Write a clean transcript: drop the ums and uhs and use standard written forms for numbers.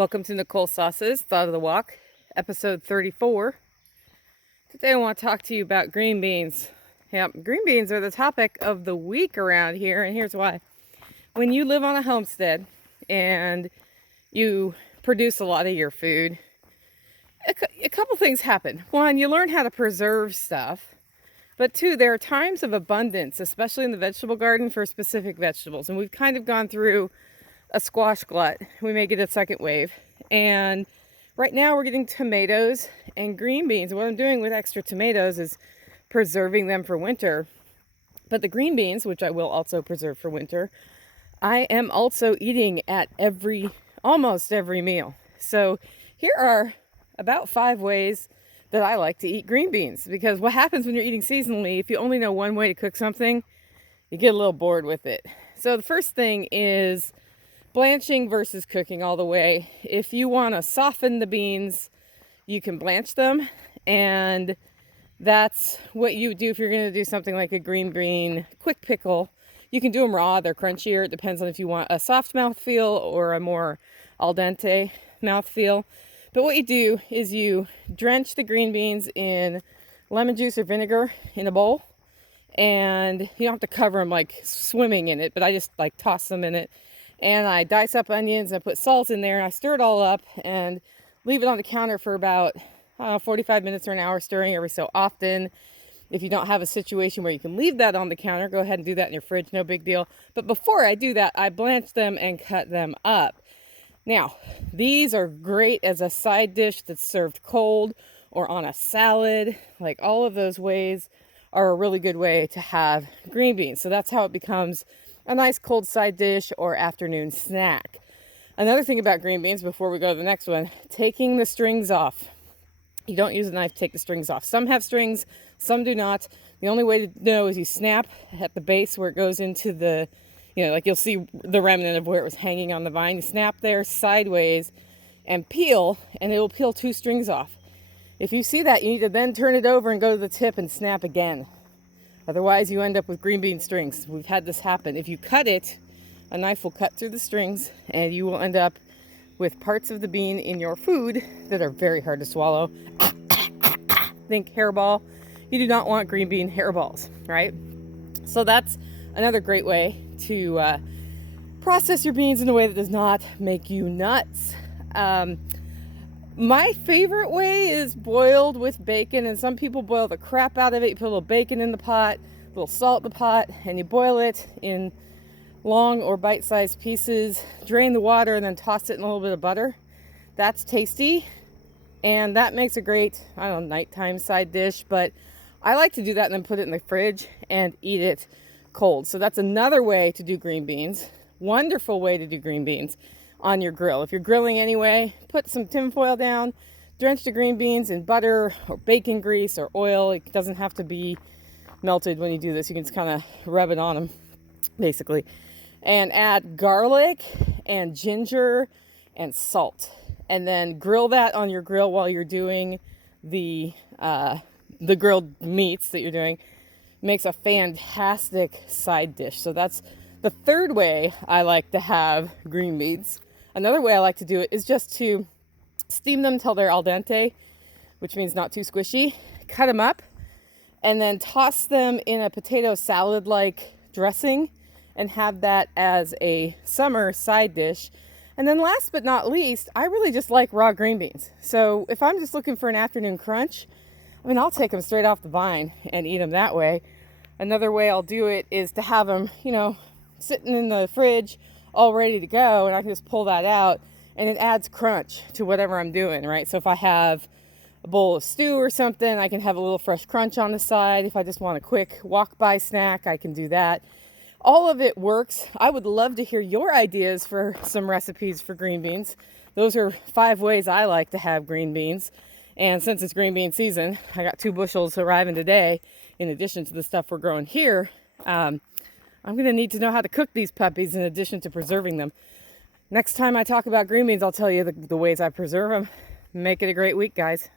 Welcome to Nicole Sauce's Thought of the Walk, episode 34. Today I want to talk to you about green beans. Yep, green beans are the topic of the week around here, and here's why. When you live on a homestead and you produce a lot of your food, a couple things happen. One, you learn how to preserve stuff. But two, there are times of abundance, especially in the vegetable garden for specific vegetables. And we've kind of gone through a squash glut. We may get a second wave. And right now we're getting tomatoes and green beans. What I'm doing with extra tomatoes is preserving them for winter. But the green beans, which I will also preserve for winter, I am also eating at almost every meal. So here are about 5 ways that I like to eat green beans. Because what happens when you're eating seasonally, if you only know one way to cook something, you get a little bored with it. So the first thing is blanching versus cooking all the way. If you want to soften the beans, you can blanch them, and that's what you would do if you're going to do something like a green bean quick pickle. You can do them raw, they're crunchier. It depends on if you want a soft mouthfeel or a more al dente mouthfeel. But what you do is you drench the green beans in lemon juice or vinegar in a bowl, and you don't have to cover them like swimming in it, but I just like toss them in it. And I dice up onions and put salt in there, and I stir it all up and leave it on the counter for about 45 minutes or an hour, stirring every so often. If you don't have a situation where you can leave that on the counter, go ahead and do that in your fridge, no big deal. But before I do that, I blanch them and cut them up. Now, these are great as a side dish that's served cold or on a salad. Like, all of those ways are a really good way to have green beans. So that's how it becomes a nice cold side dish or afternoon snack. Another thing about green beans before we go to the next one, taking the strings off. You don't use a knife to take the strings off. Some have strings, some do not. The only way to know is you snap at the base where it goes into the, like you'll see the remnant of where it was hanging on the vine. You snap there sideways and peel, and it will peel 2 strings off. If you see that, you need to then turn it over and go to the tip and snap again. Otherwise, you end up with green bean strings. We've had this happen. If you cut it, a knife will cut through the strings, and you will end up with parts of the bean in your food that are very hard to swallow. Think hairball. You do not want green bean hairballs, right? So that's another great way to process your beans in a way that does not make you nuts. My favorite way is boiled with bacon, and some people boil the crap out of it. You put a little bacon in the pot, a little salt in the pot, and you boil it in long or bite-sized pieces. Drain the water and then toss it in a little bit of butter. That's tasty, and that makes a great, nighttime side dish, but I like to do that and then put it in the fridge and eat it cold. So that's another way to do green beans. Wonderful way to do green beans on your grill. If you're grilling anyway, put some tin foil down, drench the green beans in butter or bacon grease or oil. It doesn't have to be melted when you do this. You can just kind of rub it on them, basically. And add garlic and ginger and salt. And then grill that on your grill while you're doing the grilled meats that you're doing. Makes a fantastic side dish. So that's the third way I like to have green beans. Another way I like to do it is just to steam them till they're al dente, which means not too squishy. Cut them up and then toss them in a potato salad-like dressing and have that as a summer side dish. And then last but not least, I really just like raw green beans. So if I'm just looking for an afternoon crunch, I'll take them straight off the vine and eat them that way. Another way I'll do it is to have them, sitting in the fridge all ready to go, and I can just pull that out, and it adds crunch to whatever I'm doing, right? So if I have a bowl of stew or something, I can have a little fresh crunch on the side. If I just want a quick walk-by snack, I can do that. All of it works. I would love to hear your ideas for some recipes for green beans. Those are 5 ways I like to have green beans. And since it's green bean season, I got 2 bushels arriving today, in addition to the stuff we're growing here. I'm going to need to know how to cook these puppies in addition to preserving them. Next time I talk about green beans, I'll tell you the ways I preserve them. Make it a great week, guys.